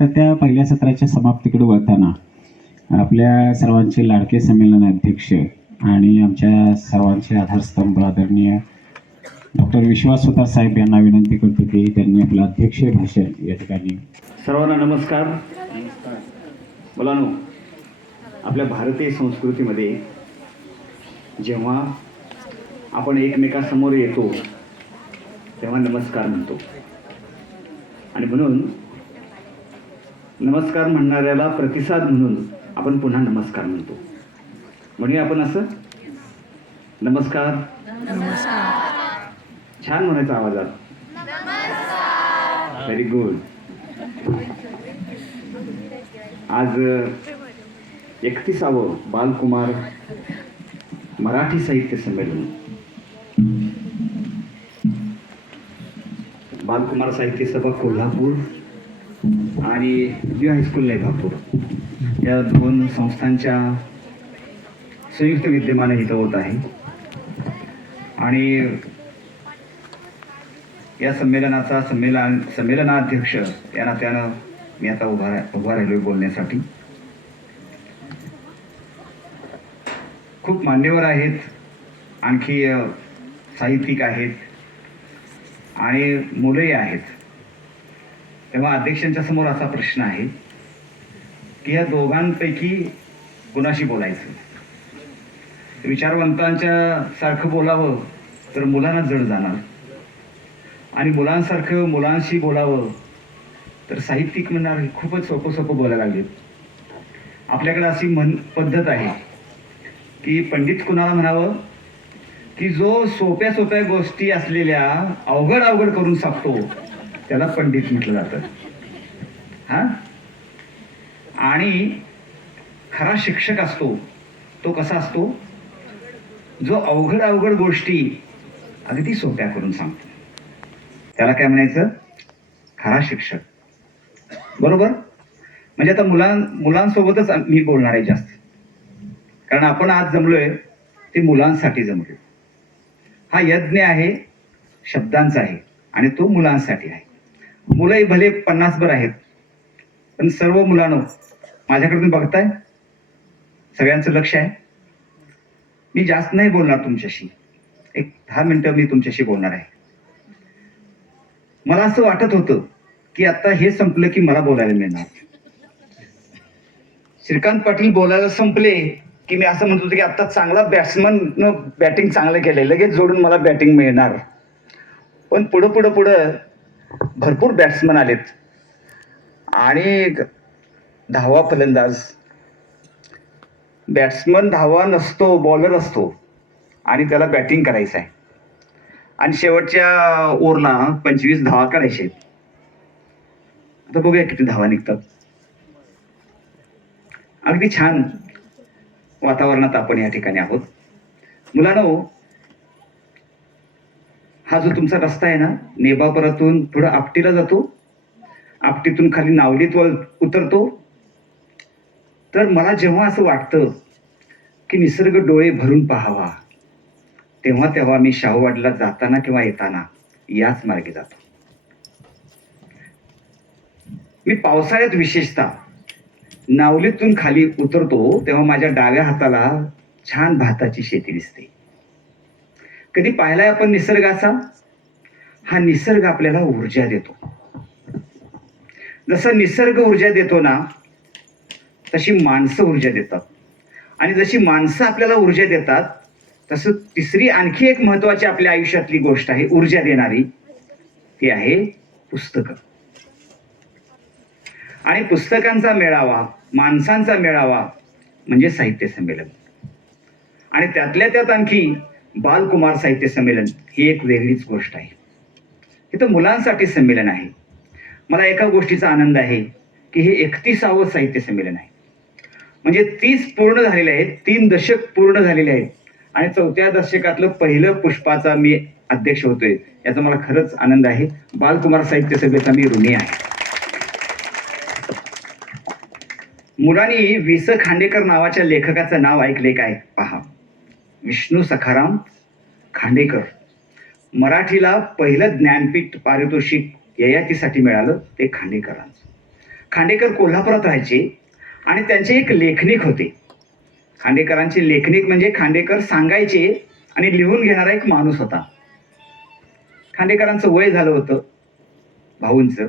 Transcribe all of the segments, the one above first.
तर त्या पहिल्या सत्राच्या समाप्तीकडे वळताना आपल्या सर्वांचे लाडके संमेलन अध्यक्ष आणि आमच्या सर्वांचे आधारस्तंभ आदरणीय डॉक्टर विश्वास सुतार साहेब यांना विनंती करतो की त्यांनी आपलं अध्यक्ष भाषण या ठिकाणी. सर्वांना नमस्कार. मुलांनो, आपल्या भारतीय संस्कृतीमध्ये जेव्हा आपण एकमेकासमोर येतो तेव्हा नमस्कार म्हणतो, आणि म्हणून नमस्कार म्हणणाऱ्याला प्रतिसाद म्हणून आपण पुन्हा नमस्कार म्हणतो. म्हणूया आपण असं नमस्कार. छान म्हणायचा आवाजात. Very good. आज 31वे बालकुमार मराठी साहित्य संमेलन, बालकुमार साहित्य सभा कोल्हापूर आणि न्यू हायस्कूल लेभापूर या दोन संस्थांच्या संयुक्त विद्यमाने इथं होत आहे. आणि या संमेलनाचा संमेलनाध्यक्ष या नात्यानं मी आता उभा राहिलो बोलण्यासाठी. खूप मान्यवर आहेत, आणखी साहित्यिक आहेत आणि मुलंही आहेत. तेव्हा अध्यक्षांच्या समोर असा प्रश्न आहे की या दोघांपैकी कुणाशी बोलायचं. विचारवंतांच्या सारखं बोलावं तर मुलांना जड जाणार, आणि मुलांसारखं मुलांशी बोलावं तर साहित्यिक म्हणणार खूपच सोपं बोलायला लागले. आपल्याकडे अशी पद्धत आहे की पंडित कुणाला म्हणावं की जो सोप्या गोष्टी असलेल्या अवघड करून सांगतो त्याला पंडित म्हटलं जातं. हां, आणि खरा शिक्षक असतो तो कसा असतो, जो अवघड गोष्टी अगदी सोप्या करून सांगतो. त्याला काय म्हणायचं, खरा शिक्षक. बरोबर. म्हणजे आता मुलांसोबतच मी बोलणार आहे जास्त, कारण आपण आज जमलोय ते मुलांसाठी जमलोय. हा यज्ञ आहे शब्दांचा आहे आणि तो मुलांसाठी आहे. मुलंही भले 50 भर आहेत, पण सर्व मुलांनो माझ्याकडे तुम्ही बघताय, सगळ्यांचं लक्ष आहे. मी जास्त नाही बोलणार तुमच्याशी, एक 10 मिनिटं मी तुमच्याशी बोलणार आहे. मला असं वाटत होतं की आता हे संपलं की मला बोलायला मिळणार. श्रीकांत पाटील बोलायला संपले की मी असं म्हणत होतो की आता चांगला बॅट्समन बॅटिंग चांगलं केलंय, लगेच जोडून मला बॅटिंग मिळणार. पण पुढं भरपूर बॅट्समन आलेत आणि धावा फलंदाज. बॅट्समन धावा नसतो, बॉलर असतो आणि त्याला बॅटिंग करायचं आहे, आणि शेवटच्या ओव्हरला 25 धावा काढायचे. आता बघूया किती धावा निघतात. अगदी छान वातावरणात आपण या ठिकाणी आहोत. मुलांनो, हा जो तुमचा रस्ता आहे ना, नेबापुरातून थोडं आपटीला जातो, आपटीतून खाली नावलीत उतरतो. तर मला जेव्हा असं वाटतं की निसर्ग डोळे भरून पाहावा, तेव्हा मी शाहूवाडीला जाताना किंवा येताना याच मार्गे जातो. मी पावसाळ्यात विशेषतः नावलीतून खाली उतरतो तेव्हा माझ्या डाव्या हाताला छान भाताची शेती दिसते. कधी पाहिलाय आपण निसर्गाचा? हा निसर्ग आपल्याला ऊर्जा देतो. जसं निसर्ग ऊर्जा देतो ना, तशी माणसं ऊर्जा देतात, आणि जशी माणसं आपल्याला ऊर्जा देतात तसं तिसरी आणखी एक महत्वाची आपल्या आयुष्यातली गोष्ट आहे ऊर्जा देणारी, ती आहे पुस्तकं. आणि पुस्तकांचा मेळावा, माणसांचा मेळावा म्हणजे साहित्य संमेलन. आणि त्यातल्या त्यात आणखी बालकुमार साहित्य संमेलन ही एक वेगळीच गोष्ट आहे. हे तर मुलांसाठी संमेलन आहे. मला एका गोष्टीचा आनंद आहे की हे 31वे साहित्य संमेलन आहे. म्हणजे 30 पूर्ण झालेले आहेत, 3 दशक पूर्ण झालेले आहेत, आणि 4थ्या दशकातलं पहिलं पुष्पाचा मी अध्यक्ष होतोय. याचा मला खरंच आनंद आहे. बालकुमार साहित्य सभेचा मी ऋणी आहे. मुलांनी वि. स. खांडेकर नावाच्या लेखकाचं नाव ऐकले काय? पहा, विष्णू सखाराम खांडेकर. मराठीला पहिलं ज्ञानपीठ पारितोषिक ययातीसाठी मिळालं ते खांडेकरांचं. खांडेकर कोल्हापुरात राहायचे आणि त्यांचे एक लेखनिक होते. खांडेकरांचे लेखनिक म्हणजे खांडेकर सांगायचे आणि लिहून घेणारा एक माणूस होता. खांडेकरांचं वय झालं होतं, भाऊंचं.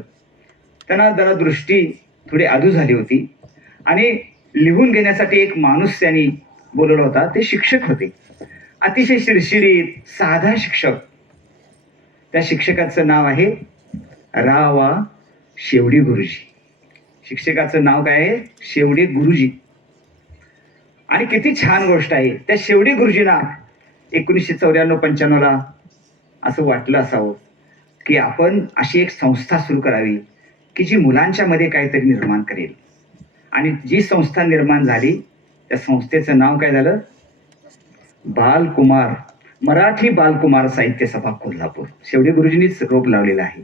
त्यांना जरा दृष्टी थोडी अधू झाली होती आणि लिहून घेण्यासाठी एक माणूस त्यांनी बोलवला होता. ते शिक्षक होते, अतिशय शिरशिरीत साधा शिक्षक. त्या शिक्षकाचं नाव आहे रावा शेवडी गुरुजी. शिक्षकाचं नाव काय आहे? शेवडी गुरुजी. आणि किती छान गोष्ट आहे, त्या शेवडी गुरुजींना 1994-95ला असं वाटलं असावं की आपण अशी एक संस्था सुरू करावी की जी मुलांच्या मध्ये काहीतरी निर्माण करेल. आणि जी संस्था निर्माण झाली त्या संस्थेचं नाव काय झालं? बालकुमार, मराठी बालकुमार साहित्य सभा कोल्हापूर. शेवटी गुरुजींनीच रोप लावलेलं आहे.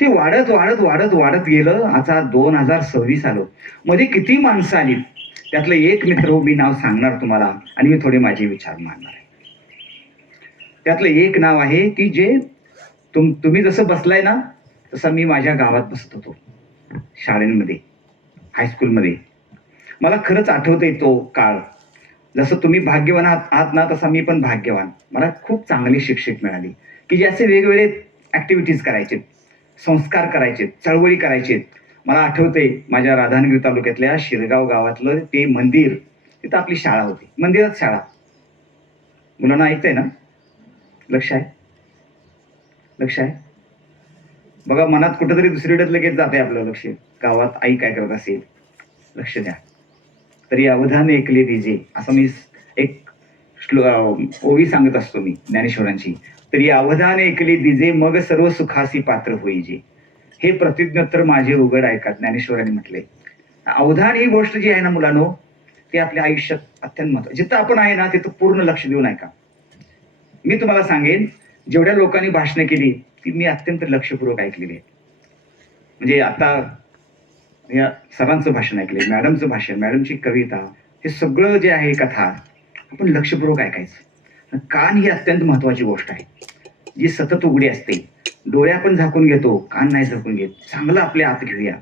ते वाढत वाढत वाढत वाढत गेलं. आता 2026 आलो. मध्ये किती माणसं आली. त्यातलं एक मित्र मी नाव सांगणार तुम्हाला आणि मी थोडे माझे विचार मांडणार आहे. त्यातलं एक नाव आहे की जे तुम्ही जसं बसलाय ना तसं मी माझ्या गावात बसत होतो, शाळेमध्ये, हायस्कूलमध्ये. मला खरंच आठवतंय तो काळ. जसं तुम्ही भाग्यवान आहात ना तसा मी पण भाग्यवान. मला खूप चांगले शिक्षक मिळाले की जे असे वेगवेगळे ऍक्टिव्हिटीज करायचे, संस्कार करायचे, चळवळी करायचे. मला आठवतंय माझ्या राधानगरी तालुक्यातल्या शिरगाव गावातलं ते मंदिर, तिथं आपली शाळा होती, मंदिरात शाळा. मुलांना ऐकतंय ना? लक्ष आहे? लक्ष आहे? बघा, मनात कुठंतरी दुसरीकडे लगेच जाते आपलं लक्ष. गावात आई काय करत असेल, लक्ष द्या. तरी अवधान ऐकले दिजे, असं मी एक ओवी सांगत असतो मी ज्ञानेश्वरांची. तरी अवधान ऐकले दिजे, मग सर्व सुखासी पात्र होईजे. हे प्रतिज्ञोत्तर माझे उघड ऐका, ज्ञानेश्वरांनी म्हटले. अवधान ही गोष्ट जी आहे ना मुलांनो, ती आपल्या आयुष्यात अत्यंत महत्त्वाची. जिथं आपण आहे ना तिथं पूर्ण लक्ष देऊन ऐका. मी तुम्हाला सांगेन, जेवढ्या लोकांनी भाषणं केली ती मी अत्यंत लक्षपूर्वक ऐकलेली आहे. म्हणजे आता या सरांचं भाषण ऐकले, मॅडमचं भाषण, मॅडमची कविता, हे सगळं जे आहे कथा आपण लक्षपूर्वक ऐकायचं. कान ही अत्यंत महत्वाची गोष्ट आहे जी सतत उघडी असते. डोळे आपण झाकून घेतो, कान नाही झाकून घेत. चांगलं आपल्या आत घेऊया.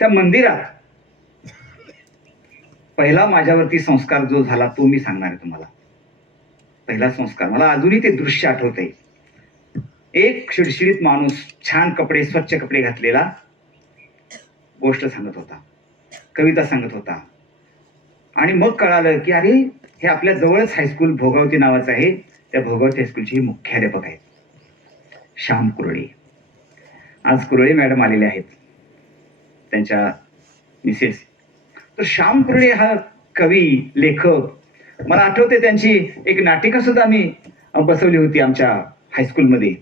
त्या मंदिरात पहिला माझ्यावरती संस्कार जो झाला तो मी सांगणार आहे तुम्हाला. पहिला संस्कार मला अजूनही ते दृश्य आठवतंय. एक शिडशिडीत माणूस, छान कपडे, स्वच्छ कपडे घातलेला, गोष्ट सांगत होता, कविता सांगत होता. आणि मग कळालं की अरे हे आपल्या जवळच हायस्कूल भोगावती नावाचं आहे. त्या भोगावती हायस्कूलचे मुख्याध्यापक आहेत श्याम कुरळे. आज कुरळे मॅडम आलेले आहेत, त्यांच्या मिसेस. तर श्याम कुरळे हा कवी, लेखक. मला आठवते त्यांची एक नाटिका सुद्धा आम्ही बसवली होती आमच्या हायस्कूलमध्ये.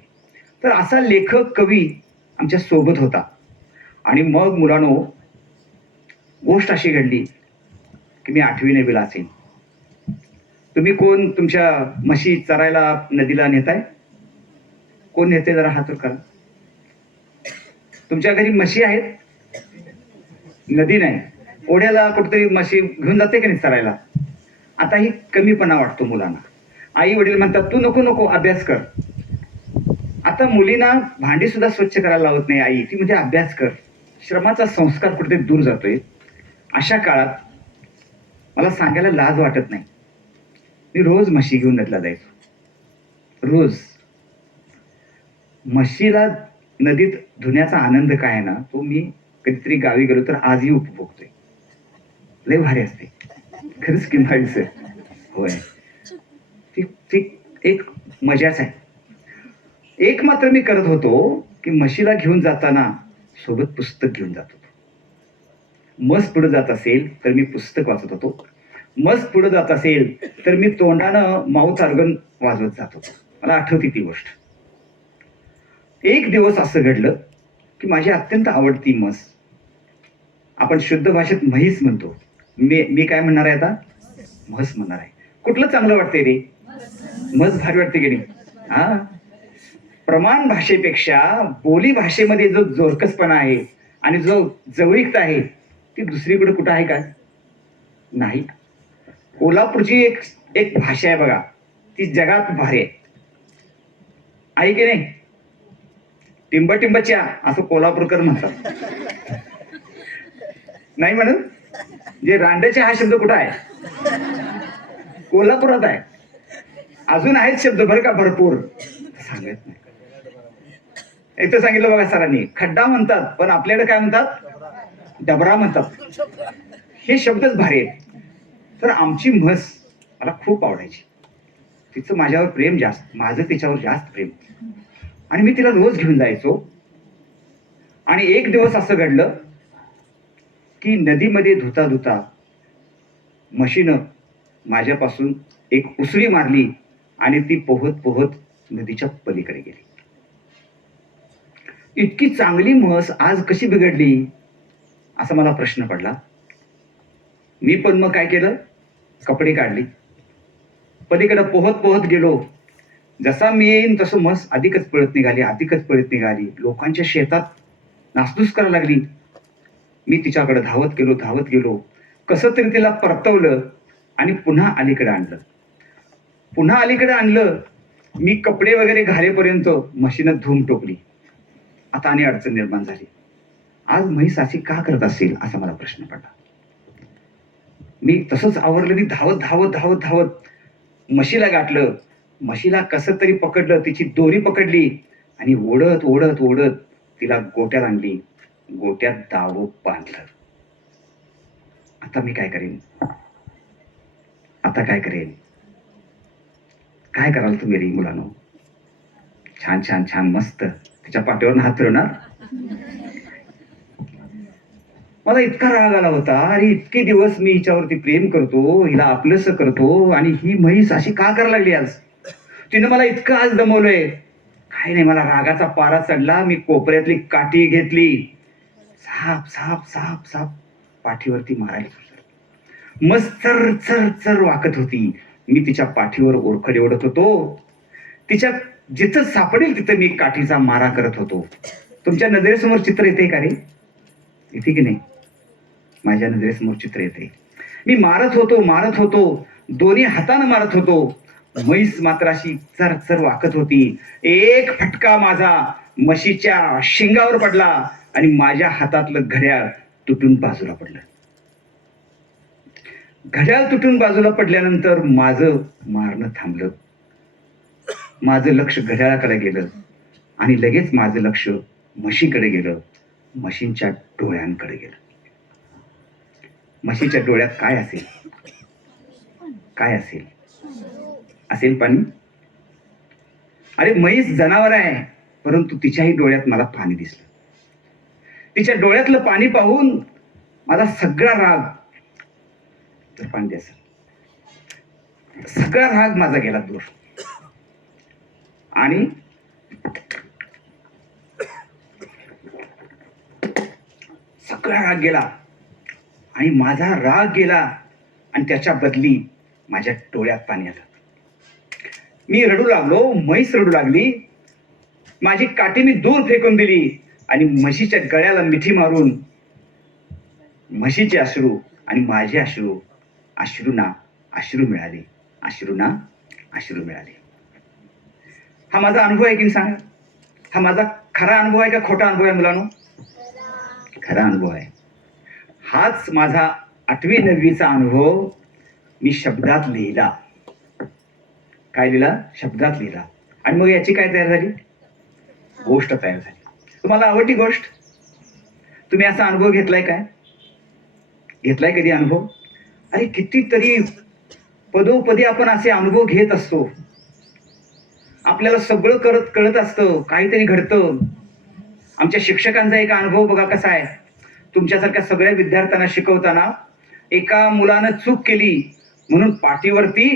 तर असा लेखक, कवी आमच्या सोबत होता. आणि मग मुलांनो, गोष्ट अशी घडली की मी 8वी 9वीला असेल. तुम्ही कोण तुमच्या म्हशी चरायला नदीला नेताय? कोण नेते? जरा हात वर करा. तुमच्या घरी म्हशी आहेत? नदी नाही, ओढ्याला कुठेतरी म्हशी घेऊन जाते की नाही चरायला? आता ही कमीपणा वाटतो मुलांना. आई वडील म्हणतात तू नको नको, अभ्यास कर. आता मुलींना भांडी सुद्धा स्वच्छ करायला लावत नाही आई, ती म्हणजे अभ्यास कर. श्रमाचा संस्कार कुठेतरी दूर जातोय. अशा काळात मला सांगायला लाज वाटत नाही, मी रोज म्हशी घेऊन नदीला जायचो. रोज म्हशीला नदीत धुण्याचा आनंद काय आहे ना, तो मी कधीतरी गावी गेलो तर आजही उपभोगतोय. लय भारी असते खरंच की सर. होय, ती एक मजाच आहे. एक मात्र मी करत होतो की म्हशीला घेऊन जाताना सोबत पुस्तक घेऊन जात होतो. मस्त पुढे जात असेल तर मी पुस्तक वाचत होतो. मस्त पुढे जात असेल तर मी तोंडानं माउथ ऑर्गन वाजवत जात होतो. मला आठवते ती गोष्ट. एक दिवस असं घडलं की माझी अत्यंत आवडती म्हस, आपण शुद्ध भाषेत म्हैस म्हणतो, मी काय म्हणणार आहे आता? म्हस म्हणणार आहे. कुठलं चांगलं वाटतंय रे? म्हस भारी वाटते की नाही? हा, प्रमाण भाषेपेक्षा बोली भाषेमध्ये जो जोरकसपणा आहे आणि जो जवळीकता आहे ती दुसरीकडे कुठं आहे का? नाही. कोल्हापूरची एक भाषा आहे बघा, ती जगात भारी आहे की नाही? टिंब टिंबच्या असं कोल्हापूरकर म्हणतात. नाही म्हणत. जे रांडचे हा शब्द कुठं आहे? कोल्हापुरात आहे. अजून आहेत शब्द बरं का भरपूर, सांगत नाही. इथं सांगितलं बघा सरांनी, खड्डा म्हणतात पण आपल्याकडे काय म्हणतात? डबरा म्हणतात. हे शब्दच भारी आहेत. तर आमची म्हस मला खूप आवडायची. तिचं माझ्यावर प्रेम जास्त, माझं तिच्यावर जास्त प्रेम. आणि मी तिला रोज घेऊन जायचो. आणि एक दिवस असं घडलं की नदीमध्ये धुता धुता म्हशीनं माझ्यापासून एक उसळी मारली आणि ती पोहत पोहत नदीच्या पलीकडे गेली. इतकी चांगली म्हस आज कशी बिघडली, असा मला प्रश्न पडला. मी पण मग काय केलं, कपडे काढली, पलीकडे पोहत पोहत गेलो. जसा मी येईन तसं म्हस अधिकच पळत निघाली, अधिकच पळत निघाली. लोकांच्या शेतात नासधूस करायला लागली. मी तिच्याकडे धावत गेलो, धावत गेलो. कसं तरी तिला परतवलं आणि पुन्हा अलीकडे आणलं. पुन्हा अलीकडे आणलं. मी कपडे वगैरे घालेपर्यंत म्हशीनं धूम टोकली. आता आणि अडचण निर्माण झाली. आज म्हैस अशी का करत असेल असा मला प्रश्न पडला. मी तसंच आवरलं, मी धावत धावत धावत धावत म्हशीला गाठलं. म्हशीला कसं तरी पकडलं, तिची दोरी पकडली आणि ओढत ओढत ओढत तिला गोट्यात आणली. गोट्यात दावं बांधलं. आता मी काय करेन? आता काय करेन? काय कराल तुम्ही रे मुलांनो? छान छान छान मस्त तिच्या पाठीवर हात फिरवणार. मला इतका राग आला होता. अरे इतके दिवस मी हिच्यावरती प्रेम करतो, हिला आपलंसं करतो, आणि ही म्हैस अशी का करायला लागली आज? तिनं मला इतकं आज दमवलंय. काय नाही, मला रागाचा पारा चढला. मी कोपऱ्यातली काठी घेतली, साप साप साप साप पाठीवरती मारायला सुरू. मस्त चर चर चर वाकत होती. मी तिच्या पाठीवर ओरखडे ओढत होतो. तिच्या जिथं सापडेल तिथं मी काठीचा मारा करत होतो. तुमच्या नजरेसमोर चित्र येते का रे? येते की नाही? माझ्या नजरेसमोर चित्र येते. मी मारत होतो, मारत होतो, दोन्ही हातानं मारत होतो. म्हैस मात्र अशी चर चर वाकत होती. एक फटका माझा म्हशीच्या शिंगावर पडला आणि माझ्या हातातलं घड्याळ तुटून बाजूला पडलं. घड्याळ तुटून बाजूला पडल्यानंतर माझं मारणं थांबलं. माझं लक्ष घड्याळाकडे गेलं आणि लगेच माझं लक्ष म्हशीकडे गेलं. म्हशींच्या डोळ्यांकडे गेलं. म्हशीच्या डोळ्यात काय असेल? काय असेल? असेल पाणी? अरे म्हैस जनावर आहे, परंतु तिच्याही डोळ्यात मला पाणी दिसलं. तिच्या डोळ्यातलं पाणी पाहून माझा सगळा राग, तर पाणी द्यायचं, सगळा राग माझा गेला दूर. आणि सगळा राग गेला आणि माझा राग गेला आणि त्याच्या बदली माझ्या डोळ्यात पाणी आलं. मी रडू लागलो, म्हैस रडू लागली. माझी काठी मी दूर फेकून दिली आणि म्हशीच्या गळ्याला मिठी मारून म्हशीचे अश्रू आणि माझे अश्रू, अश्रूंना अश्रू मिळाले, अश्रूंना अश्रू मिळाले. हा माझा अनुभव आहे की सांगा? हा माझा खरा अनुभव आहे का खोटा अनुभव आहे मुलांनो? खरा अनुभव आहे. हाच माझा 8वी 9वीचा अनुभव मी शब्दात लिहिला. काय लिहिला? शब्दात लिहिला. आणि मग याची काय तयार झाली? गोष्ट तयार झाली. तुम्हाला आवडली गोष्ट? तुम्ही असा अनुभव घेतलाय काय? घेतलाय कधी अनुभव? अरे कितीतरी पदोपदी आपण असे अनुभव घेत असतो. आपल्याला सगळं कळत असतं, काहीतरी घडतं. आमच्या शिक्षकांचा एक अनुभव बघा कसा आहे. तुमच्यासारख्या सगळ्या विद्यार्थ्यांना शिकवताना एका मुलानं चूक केली म्हणून पाठीवरती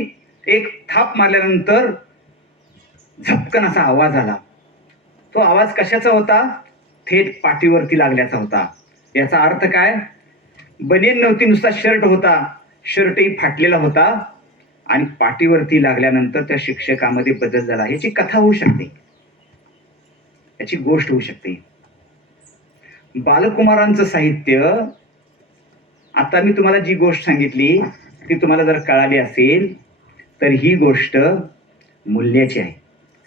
एक थाप मारल्यानंतर झपकन असा आवाज आला. तो आवाज कशाचा होता? थेट पाठीवरती लागल्याचा होता. याचा अर्थ काय? बनियन नव्हती, नुसता शर्ट होता. शर्टही फाटलेला होता आणि पाठीवरती लागल्यानंतर त्या शिक्षकामध्ये बदल झाला. याची कथा होऊ शकते, याची गोष्ट होऊ शकते. बालकुमारांचं साहित्य, आता मी तुम्हाला जी गोष्ट सांगितली ती तुम्हाला जर कळाली असेल तर ही गोष्ट मूल्याची आहे,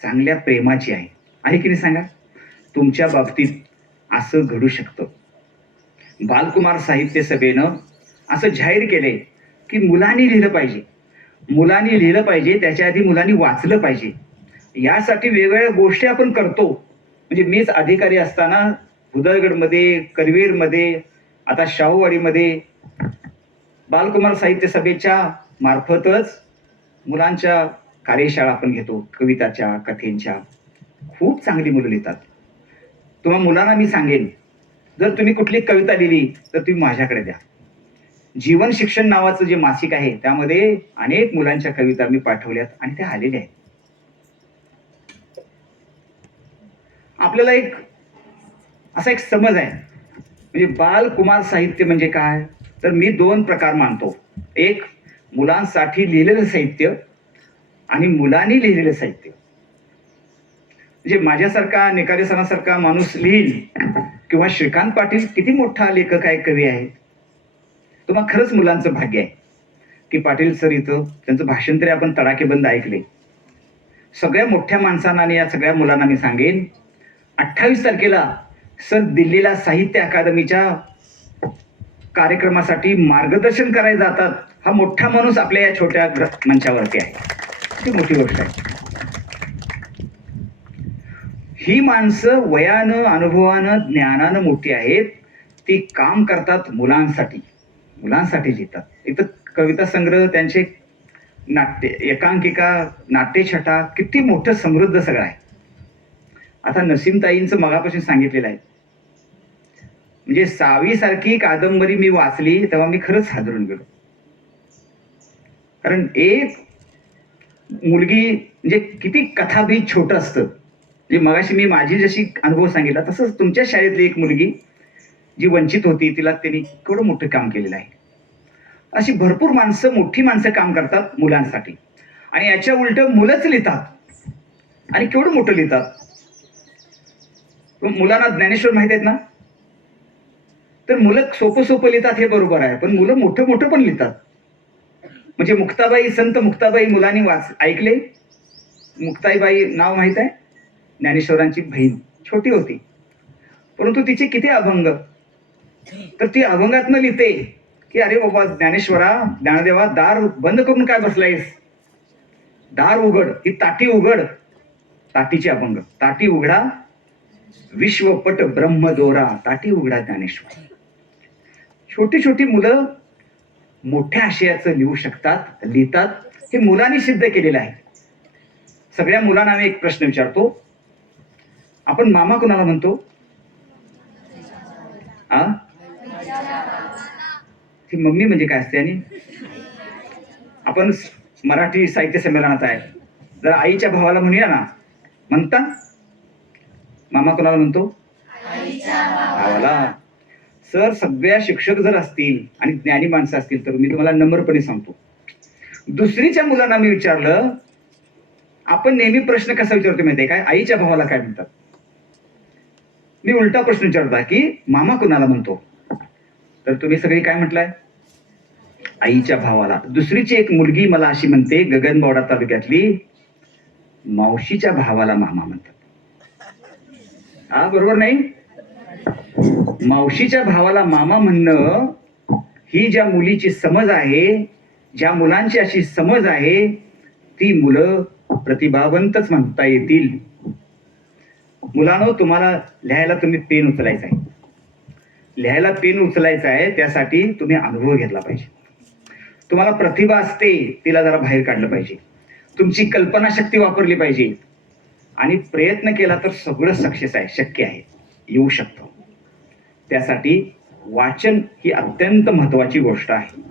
चांगल्या प्रेमाची आहे. आहे की नाही सांगा? तुमच्या बाबतीत असं घडू शकतं. बालकुमार साहित्य सभेनं असं जाहीर केलंय की मुलांनी लिहिलं पाहिजे, मुलांनी लिहिलं पाहिजे, त्याच्या आधी मुलांनी वाचलं पाहिजे. यासाठी वेगवेगळ्या गोष्टी आपण करतो. म्हणजे मीच अधिकारी असताना भुदरगडमध्ये, करवीरमध्ये, आता शाहूवाडीमध्ये बालकुमार साहित्य सभेच्या मार्फतच मुलांच्या कार्यशाळा आपण घेतो. कविताच्या, कथेंच्या. खूप चांगली मुलं लिहितात. तुम्हा मुलांना मी सांगेन, जर तुम्ही कुठली कविता लिहिली तर तुम्ही माझ्याकडे द्या. जीवन शिक्षण नावाचं जे मासिक आहे त्यामध्ये अनेक मुलांच्या कविता मी पाठवल्यात आणि त्या आलेल्या आहेत. आपल्याला असा एक समज आहे, म्हणजे बालकुमार साहित्य म्हणजे काय, तर मी 2 प्रकार मानतो. एक मुलांसाठी लिहिलेलं साहित्य आणि मुलांनी लिहिलेलं साहित्य. म्हणजे माझ्यासारखा नेकारे सरांसारखा माणूस लिहिल किंवा श्रीकांत पाटील किती मोठा लेखक आहे, कवी आहे. तुम्हाला खरंच मुलांचं भाग्य आहे की पाटील सर इथं त्यांचं भाषण तरी आपण तडाखेबंद ऐकले. सगळ्या मोठ्या माणसांना आणि या सगळ्या मुलांना मी सांगेन, 28 तारखेला सर दिल्लीला साहित्य अकादमीच्या कार्यक्रमासाठी मार्गदर्शन करायला जातात. हा मोठा माणूस आपल्या या छोट्या मंचावरती आहे. ती मोठी गोष्ट आहे. ही माणसं वयानं, अनुभवानं, ज्ञानानं मोठी आहेत. ती काम करतात मुलांसाठी, मुलांसाठी लिहितात. इथं कविता संग्रह, त्यांचे नाट्य, एकांकिका, नाट्यछटा, किती मोठं समृद्ध सगळं आहे. आता नसीमताईंचं मगापासून सांगितलेलं आहे. म्हणजे सावीसारखी कादंबरी मी वाचली तेव्हा मी खरंच हादरून गेलो. कारण एक मुलगी म्हणजे किती कथाभीत छोटं असतं. म्हणजे मगाशी मी माझी जशी अनुभव सांगितला तसंच तुमच्या शाळेतली एक मुलगी जी वंचित होती, तिला त्यांनी केवढं मोठं काम केलेलं आहे. अशी भरपूर माणसं, मोठी माणसं काम करतात मुलांसाठी, आणि याच्या उलट मुलंच लिहितात आणि केवढं मोठं लिहितात. मुलांना ज्ञानेश्वर माहित आहेत ना, तर मुलं सोपं सोपं लिहितात हे बरोबर आहे, पण मुलं मोठं मोठं पण लिहितात. म्हणजे मुक्ताबाई, संत मुक्ताबाई मुलांनी ऐकले. मुक्ताबाई नाव माहित आहे, ज्ञानेश्वरांची बहीण, छोटी होती परंतु तिचे किती अभंग. तर ती अभंगातनं लिहिते की अरे बाबा ज्ञानेश्वरा, ज्ञानदेवा, दार बंद करून काय बसलायस, दार उघड, ही ताटी उघड. ताटीचे अभंग, ताटी उघडा विश्वपट ब्रह्मदोरा, ताटी उघडा ज्ञानेश्वर. छोटी छोटी मुलं मोठ्या आशयाचं लिहू शकतात, लिहितात. हे मुलांनी सिद्ध केलेलं आहे. सगळ्या मुलांना मी एक प्रश्न विचारतो, आपण मामा कोणाला म्हणतो? ती मम्मी म्हणजे काय असते? आणि आपण मराठी साहित्य संमेलनात आहे, जर आईच्या भावाला म्हणूया ना, म्हणता मामा कोणाला म्हणतो? भावाला. सर सगळ्या शिक्षक जर असतील आणि ज्ञानी माणसं असतील तर मी तुम्हाला नम्रपणे सांगतो, दुसरीच्या मुलांना मी विचारलं, आपण नेहमी प्रश्न कसा विचारतो माहिती आहे काय? आईच्या भावाला काय म्हणतात? मी उलटा प्रश्न विचारता की मामा कुणाला म्हणतो? तर तुम्ही सगळी काय म्हटलंय? आईच्या भावाला. दुसरीची एक मुलगी मला अशी म्हणते, गगनबावडा तालुक्यातली, मावशीच्या भावाला मामा म्हणतात. हा बरोबर नाही? मावशीच्या भावाला मामा म्हणणं ही ज्या मुलीची समज आहे, ज्या मुलांची अशी समज आहे, ती मुलं प्रतिभावंतच म्हणता येतील. मुलांनो, तुम्हाला लिहायला तुम्ही पेन उचलायचा आहे, लिहायला पेन उचलायचा आहे, त्यासाठी तुम्ही अनुभव घेतला पाहिजे. तुम्हाला प्रतिभा असते, तिला जरा बाहेर काढलं पाहिजे. तुमची कल्पनाशक्ती वापरली पाहिजे आणि प्रयत्न केला तर सगळं सक्सेस आहे, शक्य आहे, येऊ शकतं. त्यासाठी वाचन ही अत्यंत महत्वाची गोष्ट आहे.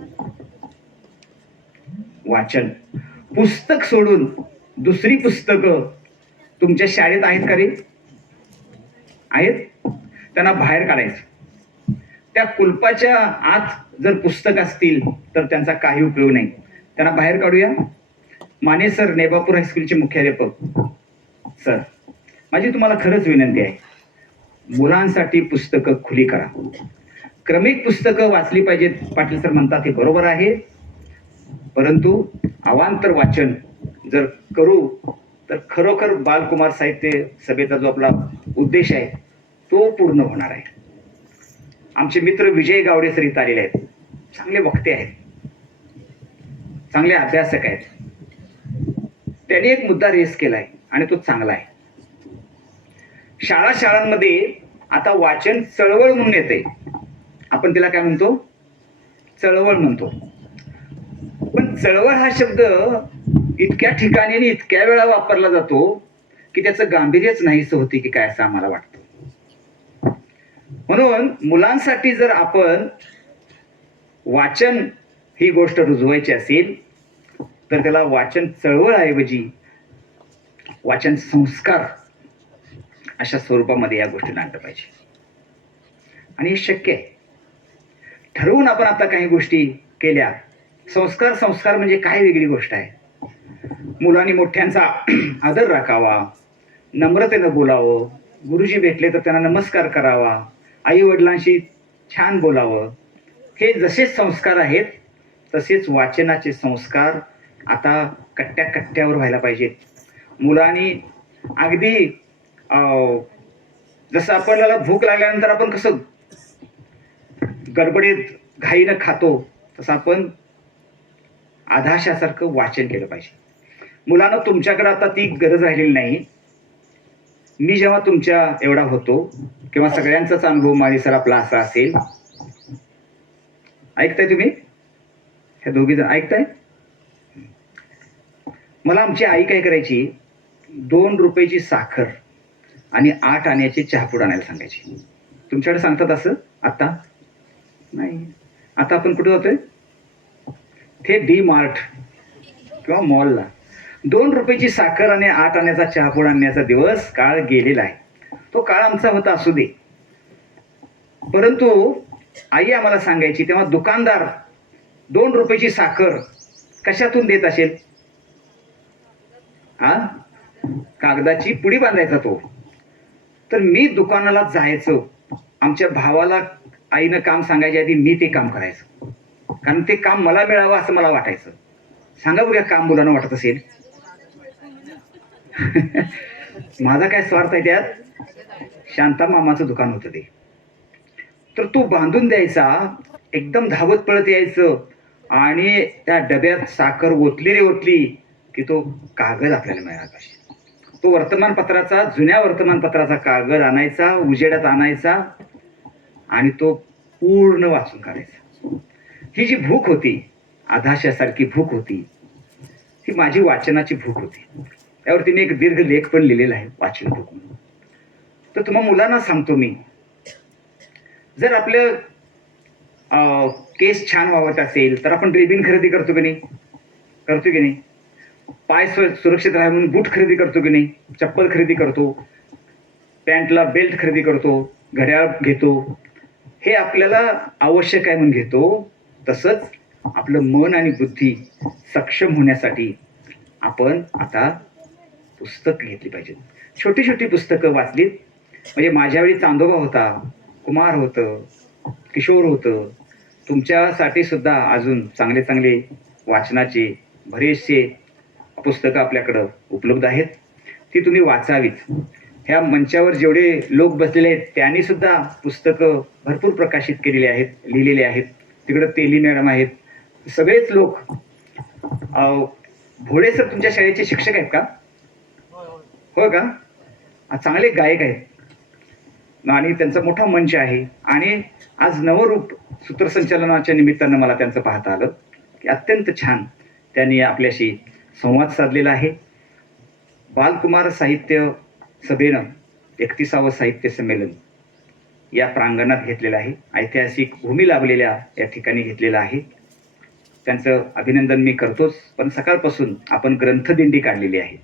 वाचन, पुस्तक सोडून दुसरी पुस्तकं तुमच्या शाळेत आहेत का रे? आहेत? त्यांना बाहेर काढायचं. त्या कुलपाच्या आत जर पुस्तक असतील तर त्यांचा काही उपयोग नाही, त्यांना बाहेर काढूया. माने सर, नेबापूर हायस्कूलचे मुख्याध्यापक सर, माझी तुम्हाला खरंच विनंती आहे, मुलांसाठी पुस्तकं खुली करा. क्रमिक पुस्तकं वाचली पाहिजेत, पाटील सर म्हणतात हे बरोबर आहे, परंतु अवांतर वाचन जर करू तर खरोखर बालकुमार साहित्य सभेचा जो आपला उद्देश आहे तो पूर्ण होणार आहे. आमचे मित्र विजय गावडे सर इथं आलेले आहेत. चांगले वक्ते आहेत, चांगले अभ्यासक आहेत. त्यांनी एक मुद्दा रेस केलाय आणि तो चांगला आहे. शाळांमध्ये आता वाचन चळवळ म्हणून येते. आपण तिला काय म्हणतो? चळवळ म्हणतो. पण चळवळ हा शब्द इतक्या ठिकाणी आणि इतक्या वेळा वापरला जातो की त्याचं गांभीर्यच नाहीच होते की काय, असं आम्हाला वाटतं. म्हणून मुलांसाठी जर आपण वाचन ही गोष्ट रुजवायची असेल तर त्याला वाचन चळवळऐवजी वाचन संस्कार अशा स्वरूपामध्ये या गोष्टी आणलं पाहिजे. आणि हे शक्य आहे. ठरवून आपण आता काही गोष्टी केल्या. संस्कार म्हणजे काय वेगळी गोष्ट आहे. मुलांनी मोठ्यांचा आदर राखावा, नम्रतेनं बोलावं, गुरुजी भेटले तर त्यांना नमस्कार करावा, आई वडिलांशी छान बोलावं. हे जसे संस्कार आहेत तसेच वाचनाचे संस्कार आता कट्ट्यावर व्हायला पाहिजेत. मुलांनी अगदी जसं आपल्याला भूक लागल्यानंतर आपण कसं गडबडीत घाईनं खातो, तसं आपण आधाशासारखं वाचन केलं पाहिजे. मुलांना तुमच्याकडे आता ती गरज राहिलेली नाही. मी जेव्हा तुमच्या एवढा होतो किंवा सगळ्यांचाच अनुभव माळी सर आपला असा असेल. ऐकताय तुम्ही? हे दोघी जण ऐकताय? मला आमची आई काय करायची, 2 रुपयाची साखर आणि 8 आण्याची चहापूड आणायला सांगायची. तुमच्याकडे सांगतात असं आता? नाही. आता आपण कुठे जातोय? ते डी मार्ट किंवा मॉलला 2 रुपयाची साखर आणि 8 आण्याचा चहापूड आणण्याचा दिवस काळ गेलेला आहे. तो काळ आमचा होता, असू दे. परंतु आई आम्हाला सांगायची तेव्हा दुकानदार 2 रुपयाची साखर कशातून देत असेल? कागदाची पुडी बांधायचा तो. तर मी दुकानाला जायचो. आमच्या भावाला आईनं काम सांगायच्या आधी मी ते काम करायचं, कारण ते काम मला मिळावं असं मला वाटायचं. सांगा बघा, काम मुलांना वाटत असेल? माझा काय स्वार्थ आहे त्यात? शांता मामाचं दुकान होतं ते. तर तो बांधून द्यायचा, एकदम धावत पळत यायचं आणि त्या डब्यात साखर ओतली की तो कागद आपल्याला मिळाला पाहिजे. तो वर्तमानपत्राचा, जुन्या वर्तमानपत्राचा कागद आणायचा, उजेडात आणायचा आणि तो पूर्ण वाचून काढायचा. ही जी भूक होती, आधाशासारखी भूक होती, ही माझी वाचनाची भूक होती. त्यावरती मी एक दीर्घ लेख पण लिहिलेला आहे, वाचन भूक म्हणून. तर तुम्हा मुलांना सांगतो मी, जर आपलं केस छान वावत असेल तर आपण रिबीन खरेदी करतो की नाही? करतो की नाही? पाय सुरक्षित राहा म्हणून बूट खरेदी करतो की नाही? चप्पल खरेदी करतो, पॅन्टला बेल्ट खरेदी करतो, घड्याळ घेतो. हे आपल्याला आवश्यक आहे म्हणून घेतो. तसंच आपलं मन आणि बुद्धी सक्षम होण्यासाठी आपण आता पुस्तक घेतली पाहिजेत. छोटी छोटी पुस्तकं वाचलीत. म्हणजे माझ्या वेळी चांदोबा होता, कुमार होतं, किशोर होतं. तुमच्यासाठी सुद्धा अजून चांगले चांगले वाचनाचे बरेचसे पुस्तकं आपल्याकडं उपलब्ध आहेत. ती तुम्ही वाचावीत. ह्या मंचावर जेवढे लोक बसलेले आहेत त्यांनी सुद्धा पुस्तकं भरपूर प्रकाशित केलेली आहेत, लिहिलेली आहेत. तिकडं तेली मॅडम आहेत. सगळेच लोक. भोळे सर तुमच्या शाळेचे शिक्षक आहेत का? हो का? चांगले गायक आहेत आणि त्यांचा मोठा मंच आहे. आणि आज नवरूप सूत्रसंचालनाच्या निमित्तानं मला त्यांचं पाहता आलं की अत्यंत छान त्यांनी आपल्याशी संवाद साधलेला आहे. बालकुमार साहित्य सभेनं 31वं साहित्य संमेलन या प्रांगणात घेतलेलं आहे. ऐतिहासिक भूमी लाभलेल्या या ठिकाणी घेतलेलं आहे. त्यांचं अभिनंदन मी करतोच. पण सकाळपासून आपण ग्रंथदिंडी काढलेली आहे.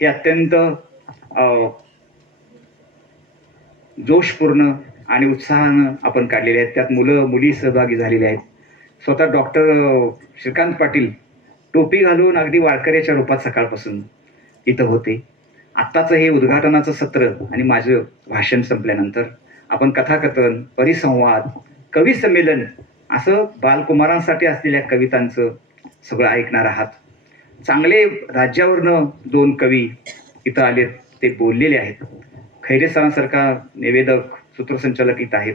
हे अत्यंत जोशपूर्ण आणि उत्साहानं आपण काढलेले आहेत. त्यात मुलं मुली सहभागी झालेले आहेत. स्वतः डॉक्टर श्रीकांत पाटील टोपी घालून अगदी वारकऱ्याच्या रूपात सकाळपासून इथं होते. आत्ताचं हे उद्घाटनाचं सत्र आणि माझं भाषण संपल्यानंतर आपण कथाकथन, परिसंवाद, कवी संमेलन असं बालकुमारांसाठी असलेल्या कवितांचं सगळं ऐकणार आहात. चांगले राज्यावरनं 2 कवी इथं आलेत, ते बोललेले आहेत. खैरे सरांसारखा निवेदक सूत्रसंचालक इथं आहेत.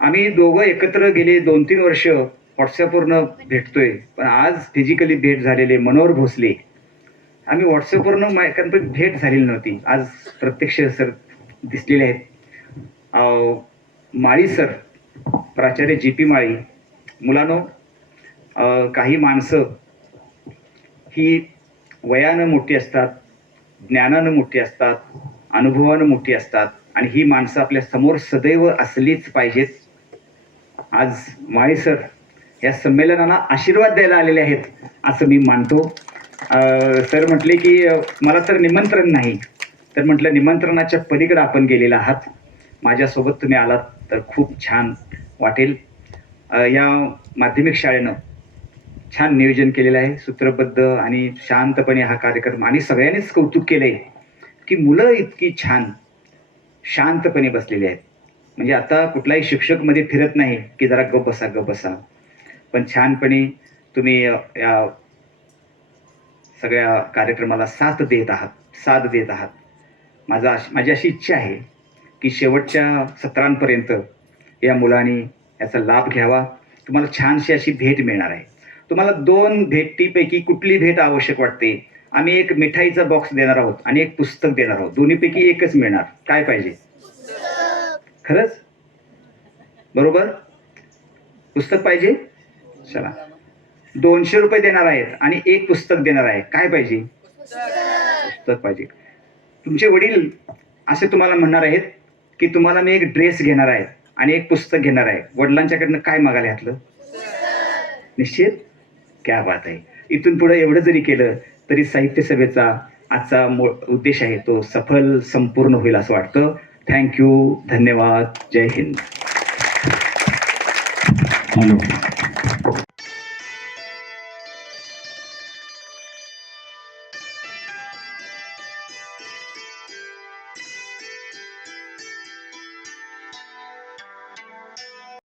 आम्ही दोघं एकत्र गेले 2-3 वर्ष व्हॉट्सअपवरनं भेटतोय, पण आज फिजिकली भेट झालेले मनोहर भोसले, आम्ही व्हॉट्सअपवरनं कारण भेट झालेली नव्हती, आज प्रत्यक्ष सर दिसलेले आहेत. माळी सर, प्राचार्य GP माळी. मुलांनो, काही माणसं ही वयानं मोठी असतात, ज्ञानानं मोठी असतात, अनुभवानं मोठी असतात आणि ही माणसं आपल्या समोर सदैव असलीच पाहिजेत. आज माळी सर या संमेलनाला आशीर्वाद द्यायला आलेले आहेत असं मी मानतो. सर म्हटले की मला तर निमंत्रण नाही, तर म्हटलं निमंत्रणाच्या पलीकडे आपण गेलेला आहात, माझ्यासोबत तुम्ही आलात तर खूप छान वाटेल. या माध्यमिक शाळेनं छान नियोजन केलेलं आहे, सूत्रबद्ध आणि शांतपणे हा कार्यक्रम, आणि सगळ्यांनीच कौतुक केलंय की मुलं इतकी छान शांतपणे बसलेली आहेत. म्हणजे आता कुठलाही शिक्षक मध्ये फिरत नाही की जरा गप बसा, पण छानपणे तुम्ही या सगळ्या कार्यक्रमाला साथ देत आहात. माझी अशी इच्छा आहे की शेवटच्या सत्रांपर्यंत या मुलांनी याचा लाभ घ्यावा. तुम्हाला छानशी अशी भेट मिळणार आहे. तुम्हाला 2 भेटीपैकी कुठली भेट आवश्यक वाटते? आम्ही एक मिठाईचा बॉक्स देणार आहोत आणि एक पुस्तक देणार आहोत. दोन्हीपैकी एकच मिळणार. काय पाहिजे? खरंच? बरोबर? पुस्तक पाहिजे? चला, 200 रुपये देणार आहेत आणि एक पुस्तक देणार आहे. काय पाहिजे? पुस्तक पाहिजे. तुमचे वडील असे तुम्हाला म्हणणार आहेत की तुम्हाला मी एक ड्रेस घेणार आहे आणि एक पुस्तक घेणार आहे. वडिलांच्याकडनं काय मागायला घातलं? निश्चित. क्या बात आहे. इथून पुढे एवढं जरी केलं तरी साहित्य सभेचा आजचा उद्देश आहे तो सफल संपूर्ण होईल असं वाटतं. थँक्यू, धन्यवाद, जय हिंद. हॅलो.